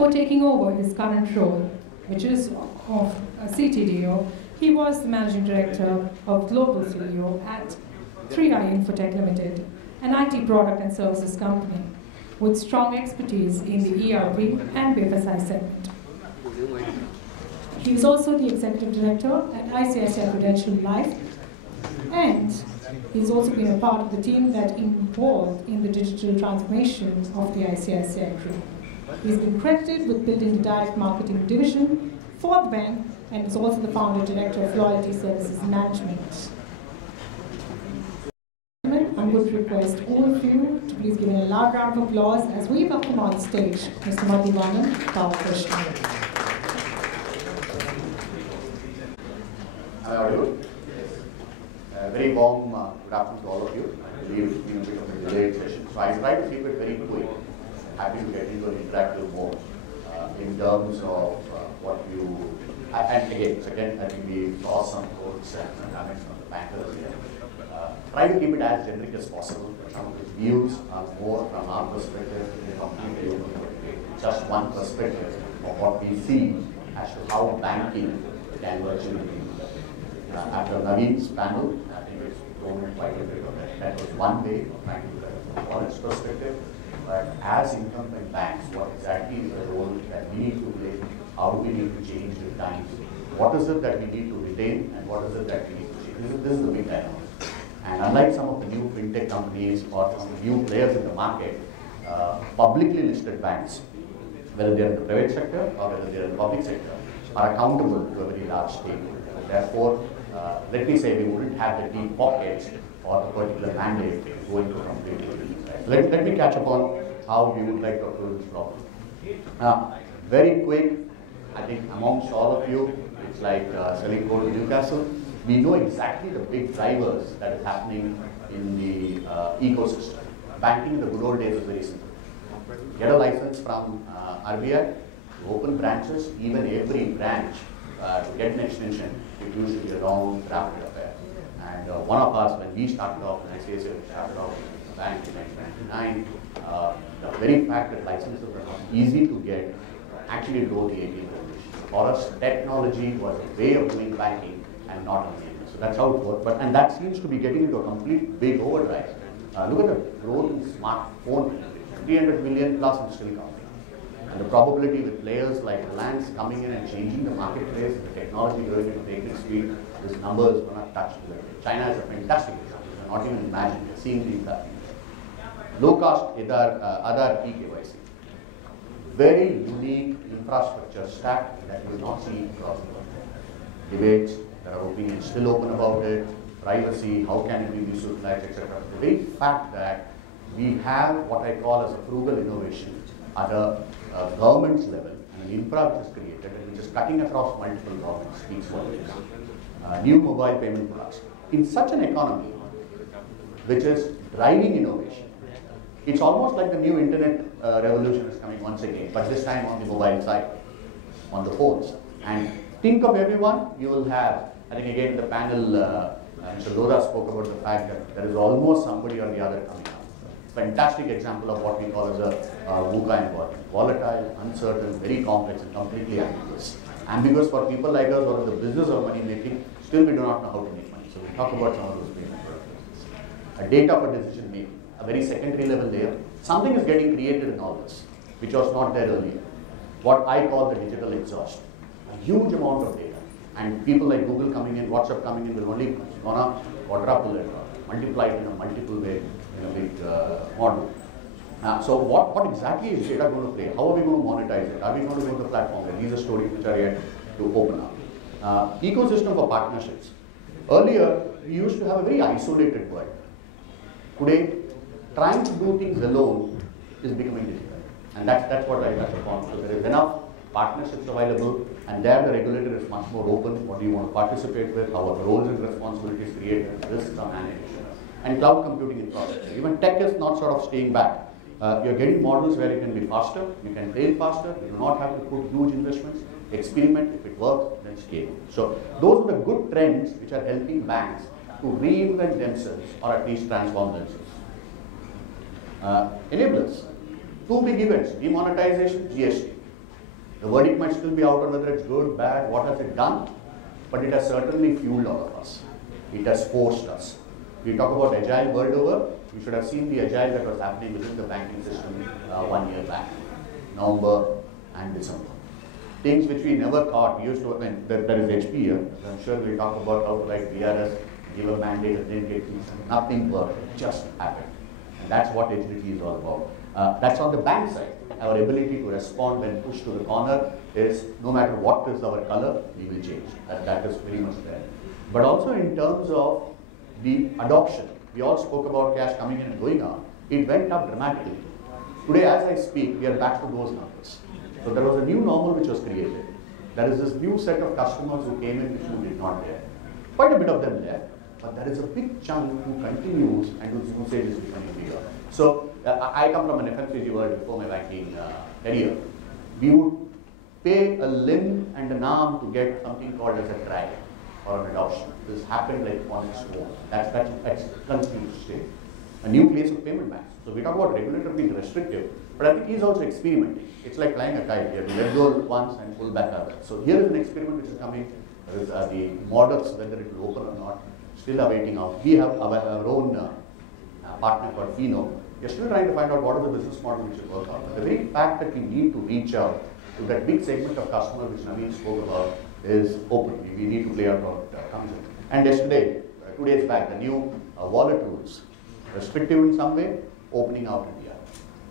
before taking over his current role, which is of CTDO, he was the Managing Director of Global CEO at 3i Infotech Limited, an IT product and services company with strong expertise in the ERP and BFSI segment. He was also the Executive Director at ICICI Prudential Life, and he's also been a part of the team that involved in the digital transformation of the ICICI Group. He's been credited with building the direct marketing division for the bank and is also the founder director of Loyalty Services Management. I'm going to request all of you to please give him a loud round of applause as we welcome on stage Mr. Madhivanan Krishna. Very warm good afternoon to all of you. I believe it's been a bit of a delayed session, so I try to keep it very quick. Happy to get into an interactive mode in terms of what you. And again, I think we saw some quotes and comments from the bankers here. Try to keep it as generic as possible. Some of the views are more from our perspective, from just one perspective of what we see as to how banking can virtually be. After Naveen's panel, I think it's going quite a bit of that. That was one way of trying to look at it from a college perspective. But as incumbent banks, what exactly is the role that we need to play? How do we need to change with times? What is it that we need to retain and what is it that we need to change? This is the big dilemma. And unlike some of the new fintech companies or some of the new players in the market, publicly listed banks, whether they're in the private sector or whether they're in the public sector, are accountable to a very large scale. Therefore, let me say we wouldn't have the deep pockets or the particular mandate going to complete business. Let me catch up on how we would like to approach this problem. Very quick, I think amongst all of you, it's like selling gold to Newcastle. We know exactly the big drivers that is happening in the ecosystem. Banking in the good old days was very simple. Get a license from RBI, open branches, even every branch to get an extension, it used to be a long, drafted affair. And one of us, when we started off, when I say so, we started off in the bank in 1999, the very fact that licenses were not easy to get actually drove the ATM revolution. For us, technology was a way of doing banking and not a game. So that's how it worked. And that seems to be getting into a complete big overdrive. Look at the growth in smartphone, 300 million plus and still counting. And the probability with players like Reliance coming in and changing the marketplace, the technology going into breakneck speed, this number is going to touch. China is a fantastic example. You cannot even imagine. We're seeing these happening. Low cost, other eKYC. Very unique infrastructure stack that you will not see across the world. Debates, there are opinions still open about it, privacy, how can it be utilized, etc. The very fact that we have what I call as a frugal innovation at a government's level, and an infra which is created and which is cutting across multiple governments speaks volumes. New mobile payment products. In such an economy, which is driving innovation, it's almost like the new internet revolution is coming once again, but this time on the mobile side, on the phones. And think of everyone, you will have, I think again the panel, Mr. Lodha spoke about the fact that there is almost somebody or the other coming up. Fantastic example of what we call as a VUCA environment. Volatile, uncertain, very complex and completely ambiguous. Ambiguous for people like us or in the business of money making, still we do not know how to make money. So we talk about some of those payment products. A data for decision making, a very secondary level layer. Something is getting created in all this, which was not there earlier. What I call the digital exhaust. A huge amount of data. And people like Google coming in, WhatsApp coming in will only gonna quadruple it, multiply it in a multiple way. In a big model. So what exactly is data going to play? How are we going to monetize it? Are we going to make the platform? These are stories which are yet to open up. Ecosystem for partnerships. Earlier, we used to have a very isolated world. Today, trying to do things alone is becoming difficult. And that's what I touch upon. So there is enough partnerships available, and there the regulator is much more open. What do you want to participate with? How are the roles and responsibilities created? Risks are managed. And cloud computing infrastructure. Even tech is not sort of staying back. You're getting models where you can be faster, you can fail faster, you do not have to put huge investments, experiment, if it works, then scale. So those are the good trends which are helping banks to reinvent themselves or at least transform themselves. Enablers. Two big events, demonetization, GST. The verdict might still be out on whether it's good, bad, what has it done, but it has certainly fueled all of us. It has forced us. We talk about agile world over, you should have seen the agile that was happening within the banking system 1 year back, November and December. Things which we never thought, we used to, there is HP here, I'm sure we'll talk about how to write VRS, give a mandate and then get things, nothing worked, it just happened. And that's what agility is all about. That's on the bank side. Our ability to respond when pushed to the corner is, no matter what is our color, we will change. That is very much there. But also in terms of the adoption, we all spoke about cash coming in and going out. It went up dramatically. Today, as I speak, we are back to those numbers. So there was a new normal which was created. There is this new set of customers who came in who did not dare. Quite a bit of them left, but there is a big chunk who continues and whose usage is becoming bigger. So I come from an FMCG world before my banking career. We would pay a limb and an arm to get something called as a trial or an adoption. This happened like on its own. That's continues to stay. A new place of payment banks. So we talk about regulator being restrictive, but I think he's also experimenting. It's like flying a kite. You have to let go once and pull back other. So here is an experiment which is coming. There is the models, whether it will open or not, still awaiting out. We have our own partner called Fino. We are still trying to find out what is the business model which will work out. But the very fact that we need to reach out to that big segment of customer which Naveen spoke about is open. We need to play out what comes in. And yesterday, 2 days back, the new wallet rules, restrictive in some way, opening out in the other.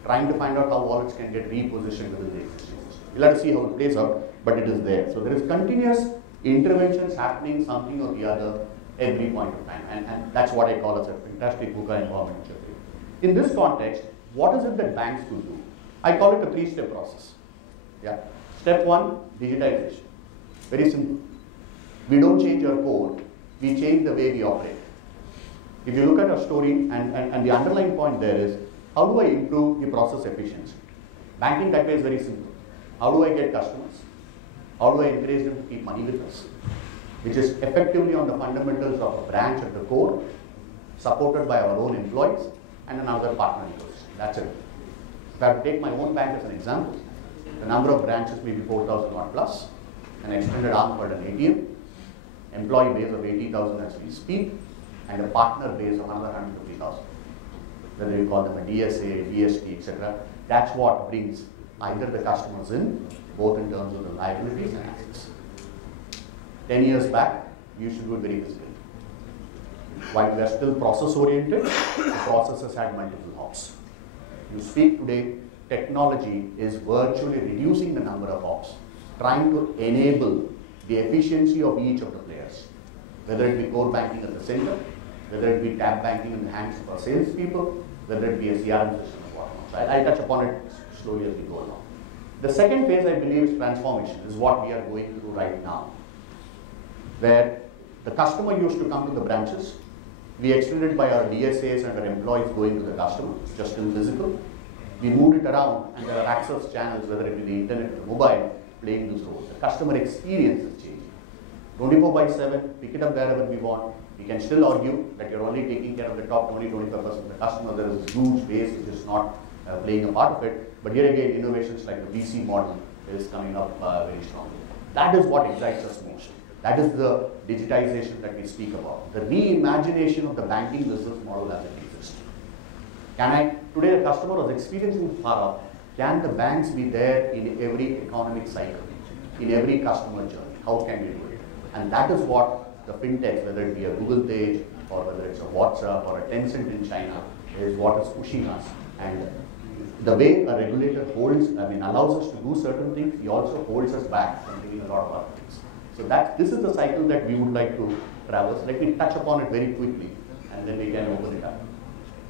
Trying to find out how wallets can get repositioned within the existing system. We'll have to see how it plays out, but it is there. So there is continuous interventions happening, something or the other, every point of time. And that's what I call as a fantastic VUCA environment. In this context, what is it that banks could do? I call it a 3-step process. Yeah. Step 1, digitization. Very simple. We don't change our code, we change the way we operate. If you look at our story, and the underlying point there is, how do I improve the process efficiency? Banking that way is very simple. How do I get customers? How do I encourage them to keep money with us? Which is effectively on the fundamentals of a branch at the core, supported by our own employees, and another partner ecosystem. That's it. If I have to take my own bank as an example, the number of branches may be 4,000 odd plus, an extended arm called an ATM, employee base of 80,000 as we speak, and a partner base of another 150,000. Whether you call them a DSA, DST, etc. That's what brings either the customers in, both in terms of the liabilities and assets. 10 years back, we used to do it very physically. While we are still process-oriented, the processes had multiple hops. You speak today, technology is virtually reducing the number of hops, trying to enable the efficiency of each of the players. Whether it be core banking at the center, whether it be tab banking in the hands of our salespeople, whether it be a CRM system or whatnot. So I'll touch upon it slowly as we go along. The second phase, I believe, is transformation, is what we are going through right now, where the customer used to come to the branches. We extended by our DSAs and our employees going to the customer, just in physical. We moved it around, and there are access channels, whether it be the internet or mobile, playing those roles. The customer experience is changing. 24/7, pick it up wherever we want. We can still argue that you're only taking care of the top 20-25% of the customer. There is a huge base which is not playing a part of it. But here again, innovations like the VC model is coming up very strongly. That is what excites us most. That is the digitization that we speak about. The reimagination of the banking business model as it exists. Today the customer was experiencing far up, can the banks be there in every economic cycle, in every customer journey? How can we do it? And that is what the fintechs, whether it be a Google Page, or whether it's a WhatsApp or a Tencent in China, is what is pushing us. And the way a regulator allows us to do certain things, he also holds us back from doing a lot of other things. So this is the cycle that we would like to traverse. Let me touch upon it very quickly, and then we can open it up.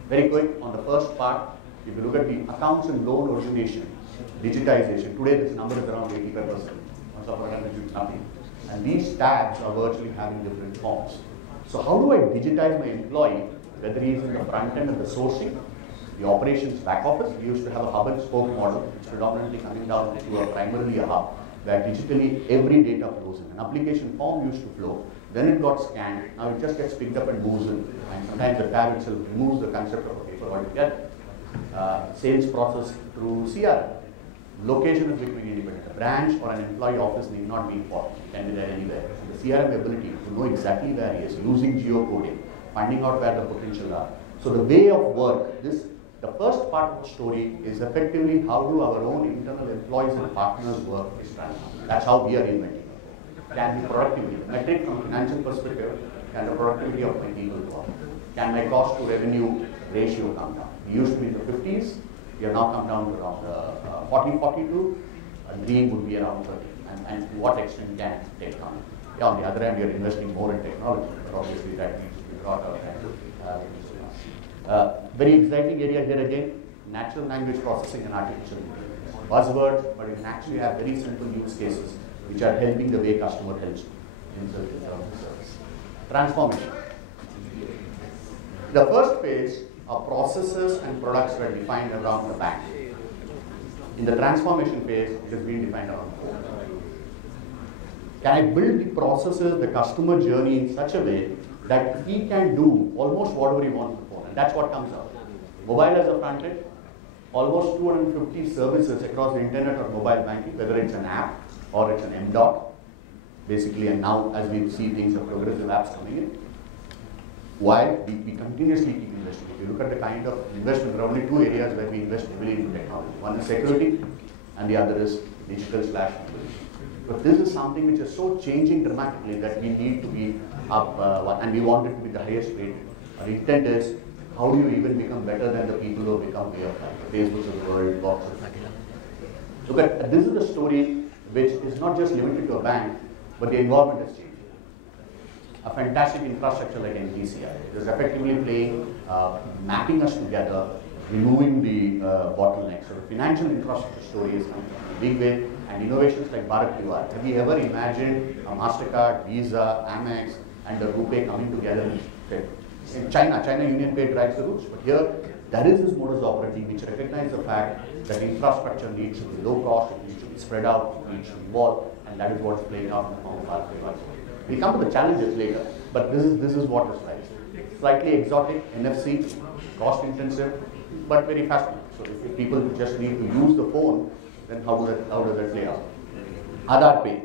Very quick, on the first part, if you look at the accounts and loan origination, digitization, today this number is around 85%. Once upon a time it was nothing. And these tabs are virtually having different forms. So how do I digitize my employee, whether he is in the front end of the sourcing, the operations back office? We used to have a hub and spoke model, which is predominantly coming down to primarily a hub, where digitally every data flows in. An application form used to flow, then it got scanned, now it just gets picked up and moves in. And sometimes the tab itself removes the concept of a paper altogether. Sales process through CRM. Location is becoming independent. A branch or an employee office need not be important. It can be there anywhere. The CRM ability to know exactly where he is, using geocoding, finding out where the potential are. So the way of work, the first part of the story is effectively how do our own internal employees and partners work is transformed. That's how we are inventing it. Can be productivity. Metric from a financial perspective, can the productivity of my people go up? Can my cost to revenue ratio come down? We used to be in the 50s, we have now come down to around 40, 42. A dream would be around 30. And to what extent can they come? Yeah, on the other hand, we are investing more in technology, but obviously that needs to be brought out. Very exciting area here again, natural language processing and artificial intelligence. Buzzwords, but you can actually have very simple use cases which are helping the way customer helps in service. Transformation. The first phase of processes and products were defined around the bank. In the transformation phase, it has been defined around the phone. Can I build the processes, the customer journey in such a way that he can do almost whatever he wants on the phone? And that's what comes out. Mobile as a front end, almost 250 services across the internet or mobile banking, whether it's an app or it's an M.dot, basically, and now as we see things of progressive apps coming in, while we continuously keep investing. If you look at the kind of investment, there are only two areas where we invest heavily in technology. One is security, and the other is digital/mobility. But this is something which is so changing dramatically that we need to be up, and we want it to be the highest rate. Our intent is, how do you even become better than the people who have become way of life? Facebooks of the world, boxes. So but this is the story which is not just limited to a bank, but the environment has changed. A fantastic infrastructure like NPCI is effectively playing, mapping us together, removing the bottlenecks. So the financial infrastructure story is coming in a big way, and innovations like Bharat QR. Have we ever imagined a MasterCard, Visa, Amex, and the RuPay coming together in China? China Union Pay drives the roots, but here there is this modus operandi which recognizes the fact that infrastructure needs to be low cost, it needs to be spread out, it needs to evolve, and that is what's playing out in the form of Bharat QR. We come to the challenges later, but this is what is right. Slightly exotic, NFC, cost intensive, but very fast. So if people just need to use the phone, then how does that play out? Aadhaar Pay.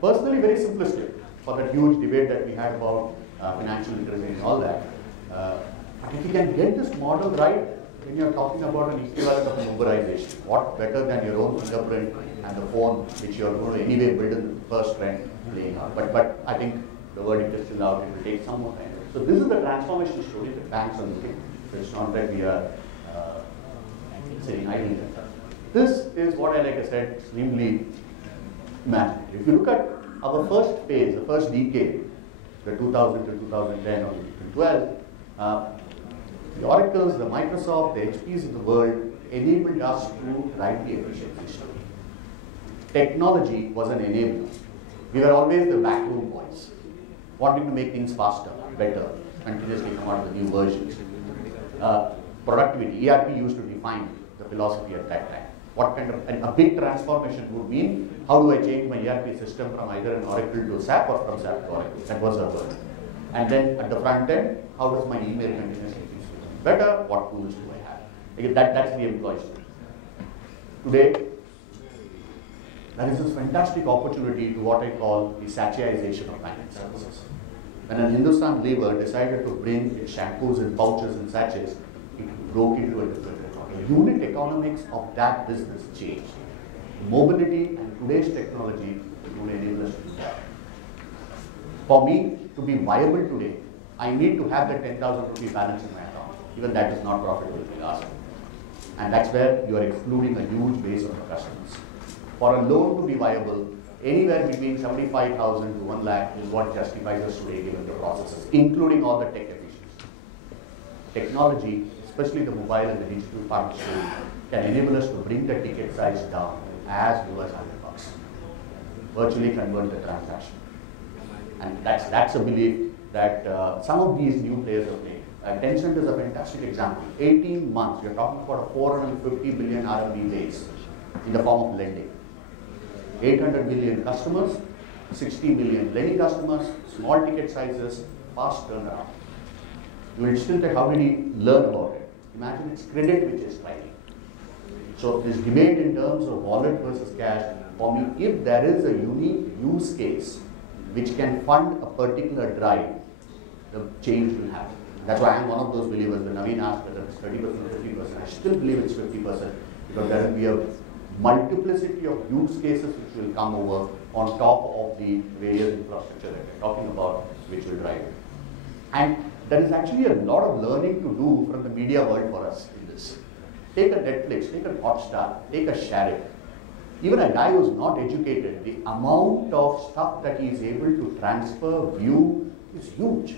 Personally, very simplistic for that huge debate that we had about financial literacy and all that. But if you can get this model right, when you're talking about an equivalent of mobilization, what better than your own fingerprint and the phone, which you're going to anyway build in the first trend playing out. But I think the verdict is still out, it will take some more time. So this is the transformation story that banks are looking. So it's not that we are saying idle. This is what like I said, extremely imaginative. If you look at our first phase, the first decade, the 2000 to 2010 or 2012, the Oracles, the Microsoft, the HPs of the world enabled us to drive the efficiency story. Technology was an enabler. We were always the backroom boys, wanting to make things faster, better, continuously come out with new versions. Productivity, ERP used to define the philosophy at that time. What kind of, and a big transformation would mean, how do I change my ERP system from either an Oracle to SAP or from SAP to Oracle? That was our work. And then at the front end, how does my email continuously be better? What tools do I have? Again, that's the employee story. Today, there is this fantastic opportunity to what I call the satirization of finance services. When an Hindustan Lever decided to bring its shampoos in pouches and sachets, it broke into a different economy. The unit economics of that business changed. Mobility and today's technology will enable us to do that. For me to be viable today, I need to have the 10,000 rupee balance in my account. Even that is not profitable in the last. And that's where you are excluding a huge base of your customers. For a loan to be viable, anywhere between 75,000 to 1 lakh is what justifies us today given the processes, including all the tech efficiency. Technology, especially the mobile and the digital part of the story, can enable us to bring the ticket size down as low as $100. Virtually convert the transaction. And that's a belief that some of these new players are playing. Tencent is a fantastic example. 18 months, you're talking about a 450 billion RMB base in the form of lending. 800 million customers, 60 million lending customers, small ticket sizes, fast turnaround. You will still think, how did he learn about it? Imagine it's credit which is thriving. So this debate in terms of wallet versus cash, for me, if there is a unique use case which can fund a particular drive, the change will happen. That's why I'm one of those believers. When Naveen asked whether it's 30% or 50%, I still believe it's 50% because there will be a multiplicity of use cases which will come over on top of the various infrastructure that we're talking about, which will drive it. And there is actually a lot of learning to do from the media world for us in this. Take a Netflix, take a Hotstar, take a Share. Even a guy who's not educated, the amount of stuff that he is able to transfer, view, is huge.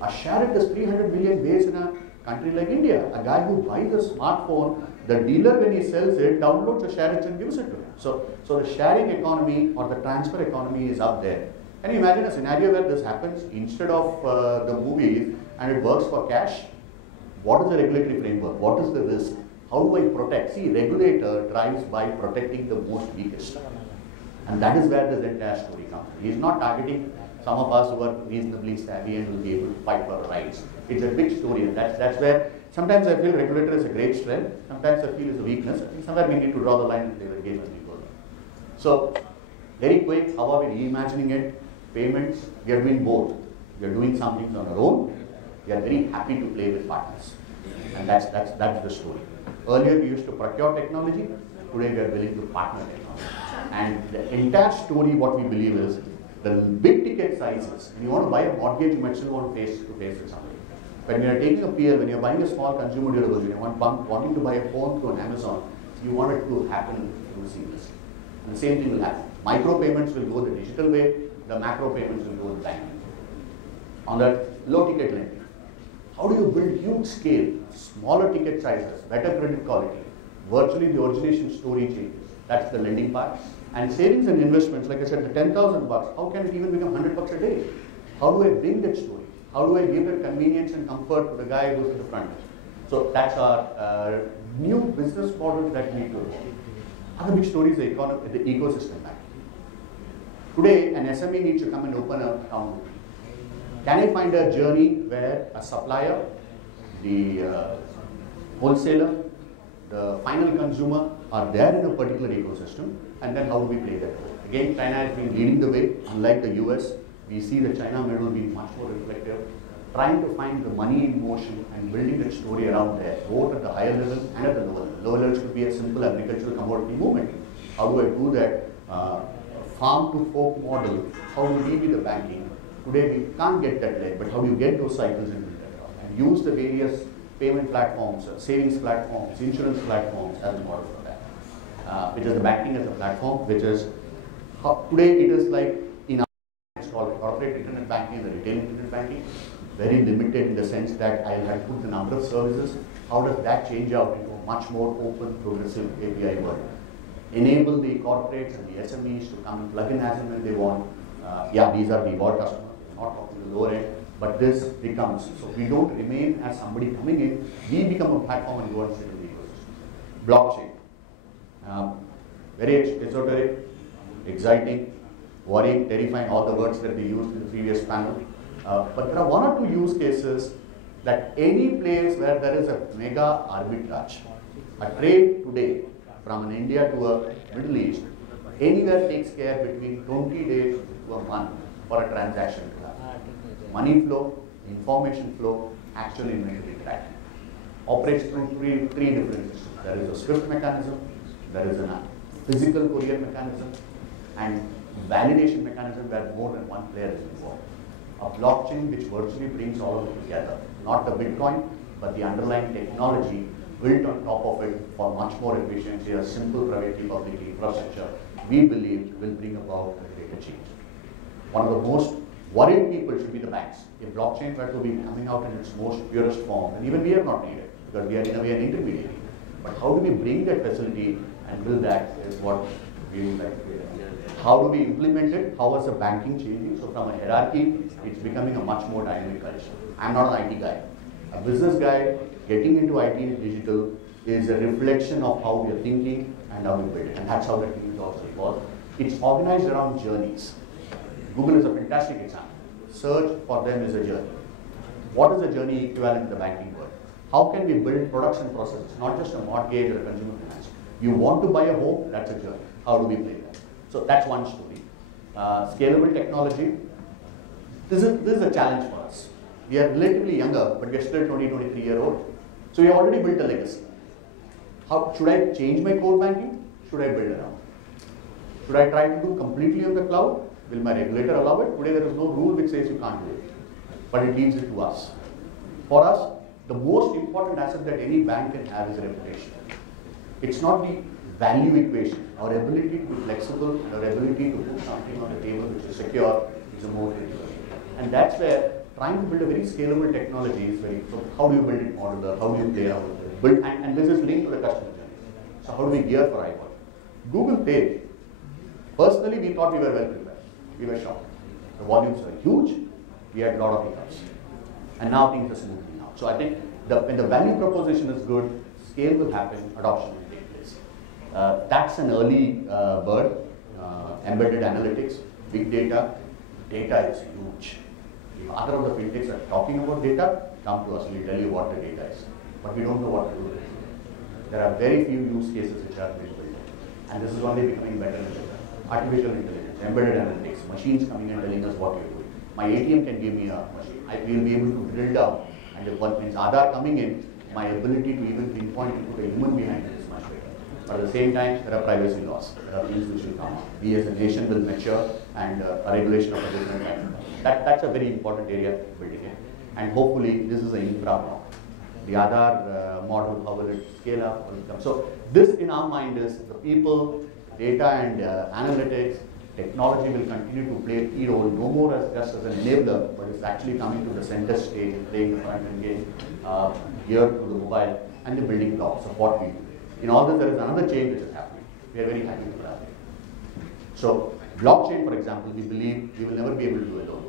A Share is 300 million base in a country like India. A guy who buys a smartphone, the dealer when he sells it, downloads a Share and gives it to him. So the sharing economy or the transfer economy is up there. Can you imagine a scenario where this happens instead of the movies and it works for cash? What is the regulatory framework? What is the risk? How do I protect? See, regulator drives by protecting the most weakest. And that is where this entire story comes. He is not targeting some of us who are reasonably savvy and will be able to fight for our rights. It's a big story, and that's where sometimes I feel regulator is a great strength, sometimes I feel it's a weakness. I think somewhere we need to draw the line and play the game as we go. So, very quick, how are we reimagining it? Payments, we are doing both. We are doing some things on our own. We are very happy to play with partners. And that's the story. Earlier we used to procure technology, today we are willing to partner technology. And the entire story, what we believe is, the big ticket sizes, when you want to buy a mortgage, you might still want to face with somebody. When you are taking a PL, when you are buying a small consumer durable, when you are wanting to buy a phone through an Amazon, you want it to happen through seamless. And the same thing will happen. Micro payments will go the digital way, the macro payments will go the bank. On that low ticket lending, how do you build huge scale, smaller ticket sizes, better credit quality? Virtually the origination story changes. That's the lending part. And savings and investments, like I said, the 10,000 bucks, how can it even become 100 bucks a day? How do I bring that story? How do I give that convenience and comfort to the guy who's at the front? So that's our new business model that we need to evolve. Other big story is the ecosystem back. Today, an SME needs to come and open an account. Can I find a journey where a supplier, the wholesaler, the final consumer are there in a particular ecosystem, and then how do we play that role? Again, China has been leading the way. Unlike the US, we see the China model being much more reflective, trying to find the money in motion and building that story around there, both at the higher level and at the lower level. Lower levels could be a simple agricultural commodity movement. How do I do that? Farm to fork model, how do we be the banking? Today we can't get that led, but how do you get those cycles and build that up? And use the various payment platforms, savings platforms, insurance platforms as a model for that. Which is the banking as a platform, which is, today it is like in our, it's called corporate internet banking and the retail internet banking. Very limited in the sense that I have put the number of services. How does that change out into a much more open, progressive API world? Enable the corporates and the SMEs to come and plug in as and when they want. These are the evolved customers, not talking to the lower end, but this becomes, so we don't remain as somebody coming in, we become a platform and go and sit in the ecosystem. Blockchain. Very esoteric, exciting, worrying, terrifying, all the words that we used in the previous panel. But there are one or two use cases that any place where there is a mega arbitrage, a trade today from an India to a Middle East, anywhere takes care between 20 days to a month for a transaction to happen. Money flow, information flow, actual inventory tracking. Operates through three different systems. There is a SWIFT mechanism, there is a physical courier mechanism, and validation mechanism where more than one player is involved. A blockchain which virtually brings all of it together. Not the Bitcoin, but the underlying technology built on top of it for much more efficiency, a simple privately public infrastructure, we believe will bring about a greater change. One of the most worried people should be the banks. If blockchain were to be coming out in its most purest form, and even we are not needed, because we are in a way an intermediary. But how do we bring that facility and build that is what we would like to do. How do we implement it? How is the banking changing? So from a hierarchy, it's becoming a much more dynamic culture. I'm not an IT guy. A business guy getting into IT and digital is a reflection of how we are thinking and how we build it. And that's how the team is also evolved. It's organized around journeys. Google is a fantastic example. Search for them is a journey. What is the journey equivalent to the banking world? How can we build production processes, not just a mortgage or a consumer finance? You want to buy a home, that's a journey. How do we play that? So that's one story. Scalable technology. This is a challenge for us. We are relatively younger, but we are still 23-year-old. So we have already built a legacy. How should I change my core banking? Should I build around? Should I try to do completely on the cloud? Will my regulator allow it? Today there is no rule which says you can't do it, but it leaves it to us. For us, the most important asset that any bank can have is reputation. It's not the value equation. Our ability to be flexible and our ability to put something on the table which is secure is a more critical. And that's where trying to build a very scalable technology is very, so how do you build it modular? How do you play out with it? Build, and this is linked to the customer journey. So how do we gear for iPod? Google Pay, personally we thought we were well prepared. We were shocked. The volumes were huge. We had a lot of hiccups. And now things are smoothing out. So I think when the value proposition is good, scale will happen, adoption will take place. That's an early bird. Embedded analytics, big data. Data is huge. If other of the fintechs are talking about data, come to us, we'll tell you what the data is. But we don't know what to do with it. There are very few use cases which are being built. And this is only becoming better and better. Artificial intelligence, embedded analytics, machines coming and telling us what you're doing. My ATM can give me a machine. I will be able to drill down. And if one means Aadhaar coming in, my ability to even pinpoint and put a human behind it is much better. But at the same time, there are privacy laws. There are things which will come up. We as a nation will mature and a regulation of a different kind. That's a very important area building in. And hopefully, this is an infra now. The Aadhaar model, how will it scale up? Will it come? So this in our mind is the people, data and analytics, technology will continue to play a key role, no more as just as an enabler, but it's actually coming to the center stage and playing the front end game, geared to the mobile and the building blocks of what we do. In all this, there is another change which is happening. We are very happy with that. So blockchain, for example, we believe we will never be able to do alone.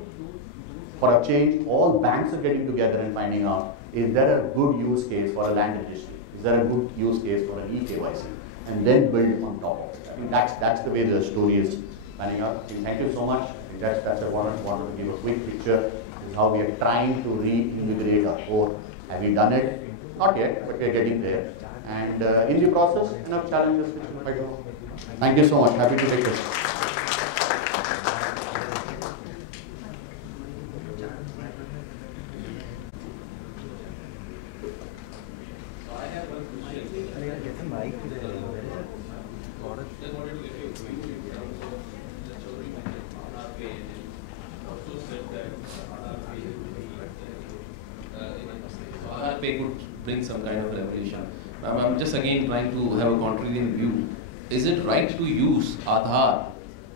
For a change, all banks are getting together and finding out, is there a good use case for a land registry? Is there a good use case for an eKYC? And then build on top of it. I mean, that's the way the story is panning out. Thank you so much. That's I wanted to give a quick picture. This is how we are trying to reinvigorate our core. Have we done it? Not yet, but we are getting there. And in the process, enough challenges which we fight over. Thank you so much. Happy to take this. Pay could bring some kind of revolution. I'm just again trying to have a contrarian view. Is it right to use Aadhaar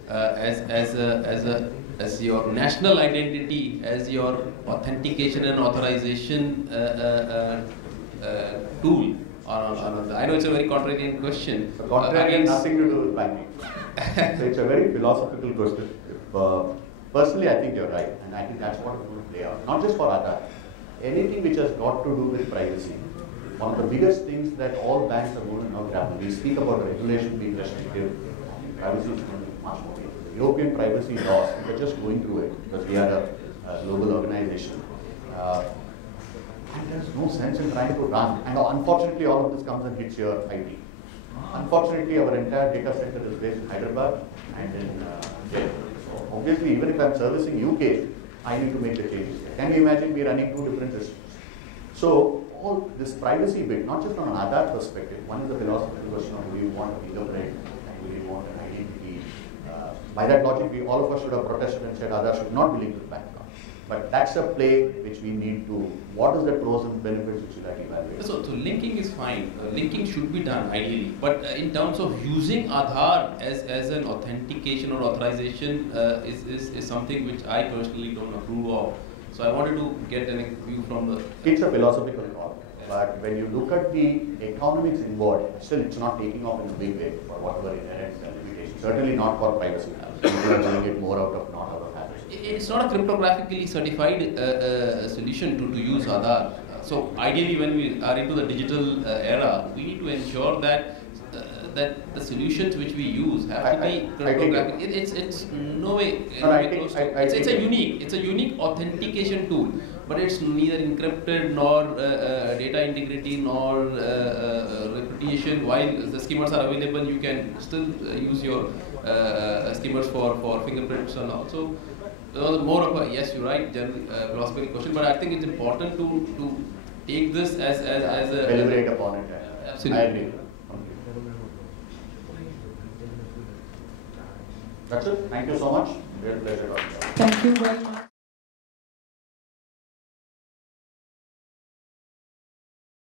as your national identity, as your authentication and authorization tool? I know it's a very contrarian question. Contrarian has nothing to do with banking. So it's a very philosophical question. Personally, I think you're right, and I think that's what is going to play out. Not just for Aadhaar. Anything which has got to do with privacy. One of the biggest things that all banks are going to now grapple. We speak about regulation being restrictive. Privacy is going to be much more. The European privacy laws, we're just going through it because we are a global organization. And there's no sense in trying to run. And unfortunately, all of this comes and hits your IT. Unfortunately, our entire data center is based in Hyderabad and in Delhi. So obviously, even if I'm servicing UK, I need to make the changes. Can you imagine me running two different systems? So all this privacy bit, not just from an Aadhaar perspective, one is the philosophical question of do you want a fingerprint and do you want an identity? By that logic, all of us should have protested and said Aadhaar should not be linked to the bank account. But that's a play which we need to, what is the pros and benefits which we like to evaluate? So linking is fine. Linking should be done ideally. But in terms of using Aadhaar as an authentication or authorization is something which I personally don't approve of. So I wanted to get a view from the... It's a philosophical call. But when you look at the economics involved, still it's not taking off in a big way for whatever inherent limitations. Certainly not for privacy. People are doing it more out of not out of habit. It's not a cryptographically certified solution to use Aadhaar. So ideally, when we are into the digital era, we need to ensure that that the solutions which we use have to be cryptographic. It's no way. It's a unique authentication tool. but it's neither encrypted nor data integrity nor reputation. While the skimmers are available, you can still use your skimmers for fingerprints and all. So more of a, yes, you're right, general philosophical question, but I think it's important to take this as a deliberate upon it. Absolutely. I agree. That's it. Thank you so much. Real pleasure talking to you. Thank you very much.